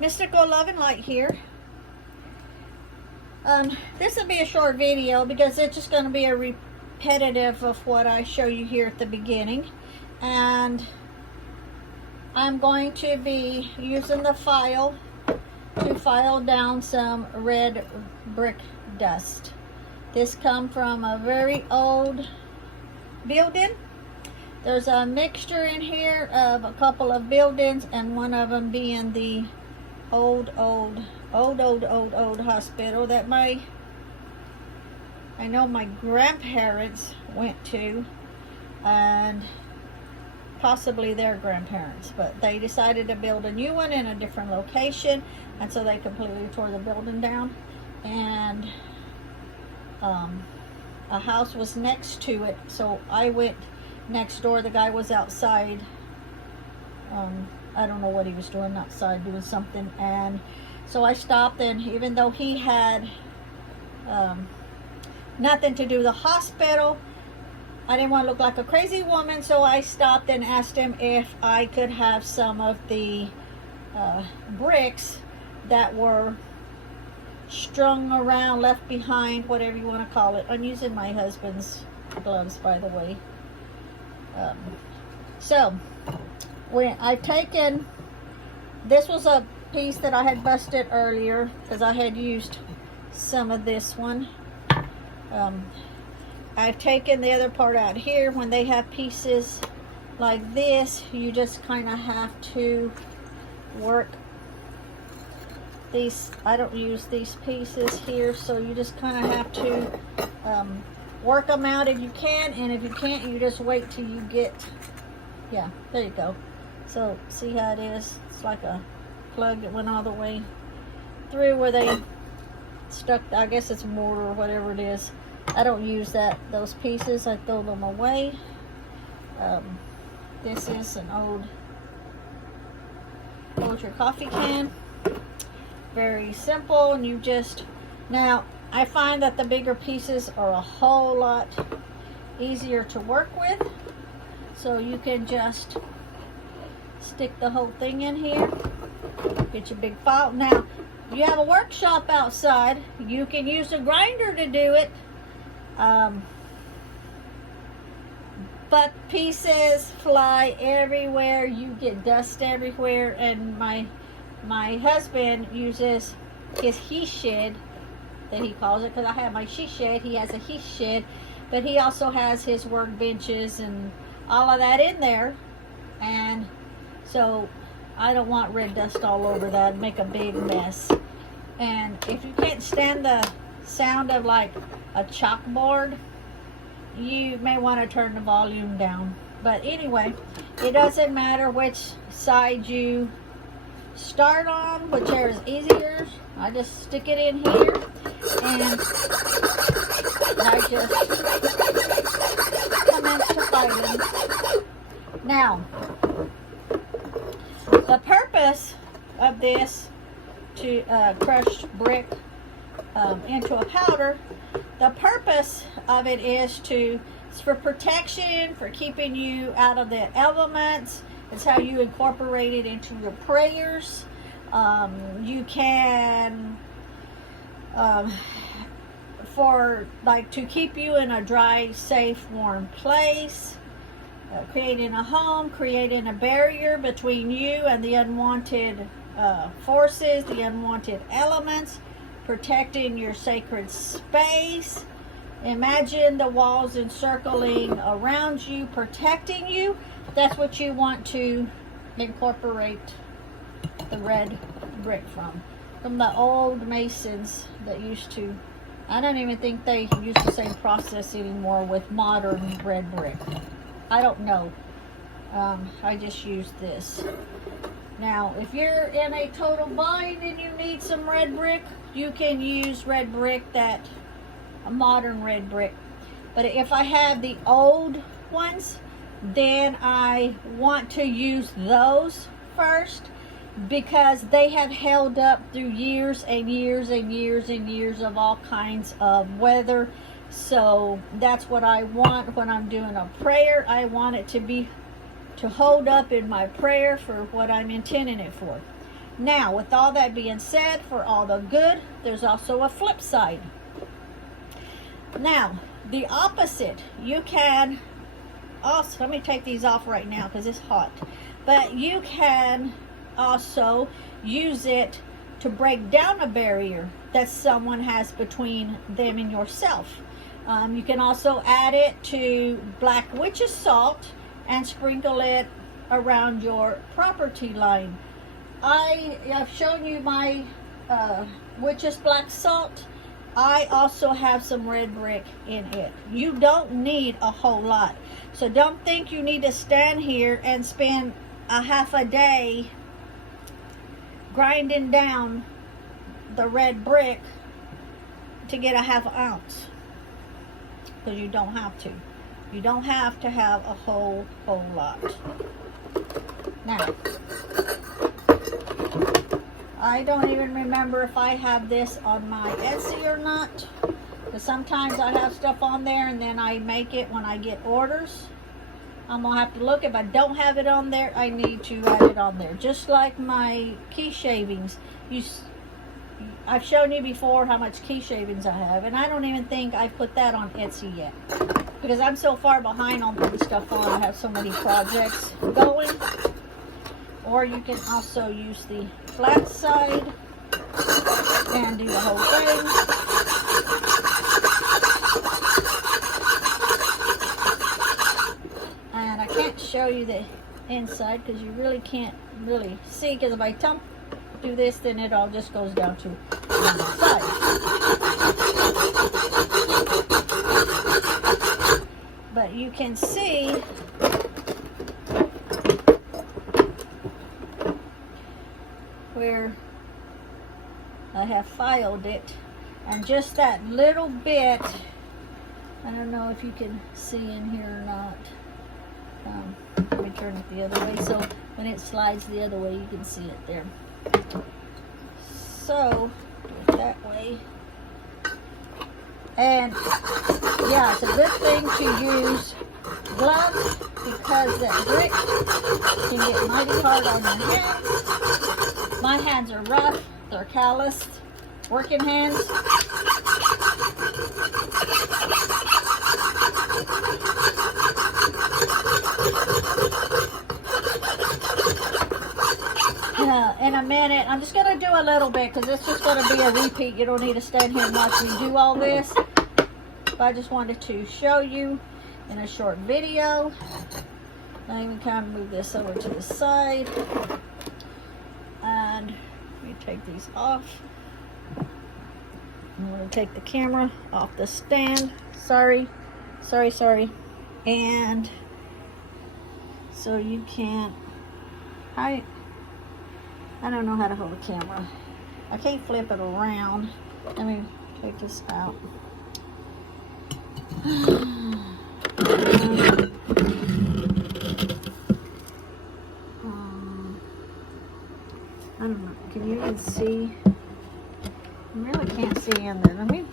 Mystical Love and Light here. This will be a short video because it's just going to be a repetitive of what I show you here at the beginning. And I'm going to be using the file to file down some red brick dust. This comes from a very old building. There's a mixture in here of a couple of buildings, and one of them being the old hospital that I know my grandparents went to, and possibly their grandparents, but they decided to build a new one in a different location, and so they completely tore the building down, and a house was next to it, so I went next door. The guy was outside. I don't know what he was doing outside, doing something, and so I stopped, and even though he had nothing to do with the hospital, I didn't want to look like a crazy woman, so I stopped and asked him if I could have some of the bricks that were strung around, left behind, whatever you want to call it. I'm using my husband's gloves, by the way. So when I've taken, this was a piece that I had busted earlier because I had used some of this one. I've taken the other part out here. When they have pieces like this, you just kind of have to work these. I don't use these pieces here, so you just kind of have to work them out if you can, and if you can't, you just wait till you get, yeah, there you go. So see how it is? It's like a plug that went all the way through where they stuck, I guess it's mortar or whatever it is. I don't use those pieces. I throw them away. This is an old hold your coffee can. Very simple, and you just, now I find that the bigger pieces are a whole lot easier to work with, so you can just stick the whole thing in here, get your big file. Now you have a workshop outside, you can use a grinder to do it, but pieces fly everywhere, you get dust everywhere, and my husband uses his he shed, that he calls it, because I have my she shed. He has a he shed, but he also has his work benches and all of that in there, and so I don't want red dust all over that and make a big mess. And if you can't stand the sound of like a chalkboard, you may want to turn the volume down. But anyway, it doesn't matter which side you start on, whichever is easier. I just stick it in here, and I just commence to fighting. Now, the purpose of this, to crush brick into a powder, the purpose of it is for protection, for keeping you out of the elements. It's how you incorporate it into your prayers. You can, for like to keep you in a dry, safe, warm place, creating a home, creating a barrier between you and the unwanted forces, the unwanted elements, protecting your sacred space. Imagine the walls encircling around you, protecting you. That's what you want to incorporate the red brick from the old masons that used to. I don't even think they use the same process anymore with modern red brick. I don't know. I just use this. Now, if you're in a total bind and you need some red brick, you can use red brick, a modern red brick. But if I have the old ones, then I want to use those first, because they have held up through years and years and years and years of all kinds of weather. So that's what I want when I'm doing a prayer. I want it to hold up in my prayer for what I'm intending it for. Now, with all that being said, for all the good, there's also a flip side. Now, the opposite, you can also, let me take these off right now because it's hot, but you can also use it to break down a barrier that someone has between them and yourself. You can also add it to black witch's salt and sprinkle it around your property line. I have shown you my witch's black salt. I also have some red brick in it. You don't need a whole lot. So don't think you need to stand here and spend a half a day grinding down the red brick to get a half ounce. Because you don't have to. You don't have to have a whole lot. Now, I don't even remember if I have this on my Etsy or not. Because sometimes I have stuff on there and then I make it when I get orders. I'm going to have to look. If I don't have it on there, I need to add it on there. Just like my key shavings. I've shown you before how much key shavings I have. And I don't even think I've put that on Etsy yet. Because I'm so far behind on putting stuff on. I have so many projects going. Or you can also use the flat side and do the whole thing. And I can't show you the inside because you really can't really see, because if I do this, then it all just goes down to one side. But you can see where I have filed it, and just that little bit, I don't know if you can see in here or not. Let me turn it the other way so when it slides the other way you can see it there. So do it that way. And yeah, it's a good thing to use gloves because that brick can get mighty hard on your hands. My hands are rough, they're calloused, working hands. In a minute, I'm just going to do a little bit because it's just going to be a repeat. You don't need to stand here and watch me do all this. But I just wanted to show you in a short video. Now you can kind of move this over to the side. And let me take these off. I'm going to take the camera off the stand. Sorry. And so you can't, I don't know how to hold a camera. I can't flip it around. Let me take this out. I don't know. Can you even see? I really can't see in there. Let me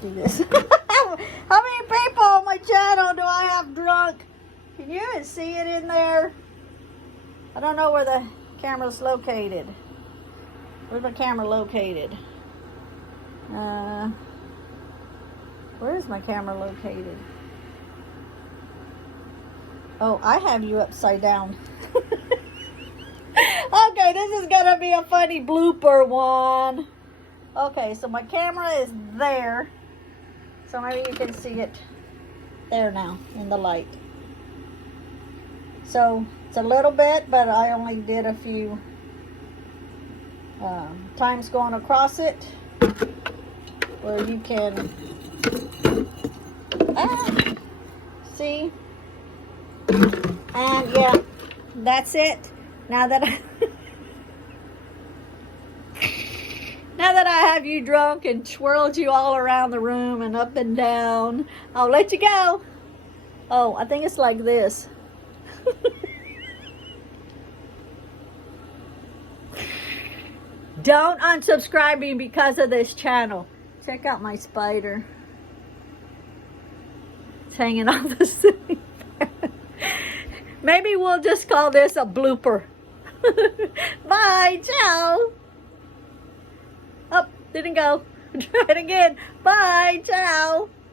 do this. How many people on my channel do I have drunk? Can you even see it in there? I don't know where the camera's located. Where's my camera located? Where is my camera located? Oh, I have you upside down. Okay, this is gonna be a funny blooper one. Okay, so my camera is there. So maybe you can see it there now in the light. So it's a little bit, but I only did a few times going across it where you can see. And yeah, that's it. Now that I have you drunk and swirled you all around the room and up and down, I'll let you go. Oh, I think it's like this. Don't unsubscribe me because of this channel. Check out my spider. It's hanging off the ceiling. Maybe we'll just call this a blooper. Bye, ciao. Didn't go. Try it again. Bye. Ciao.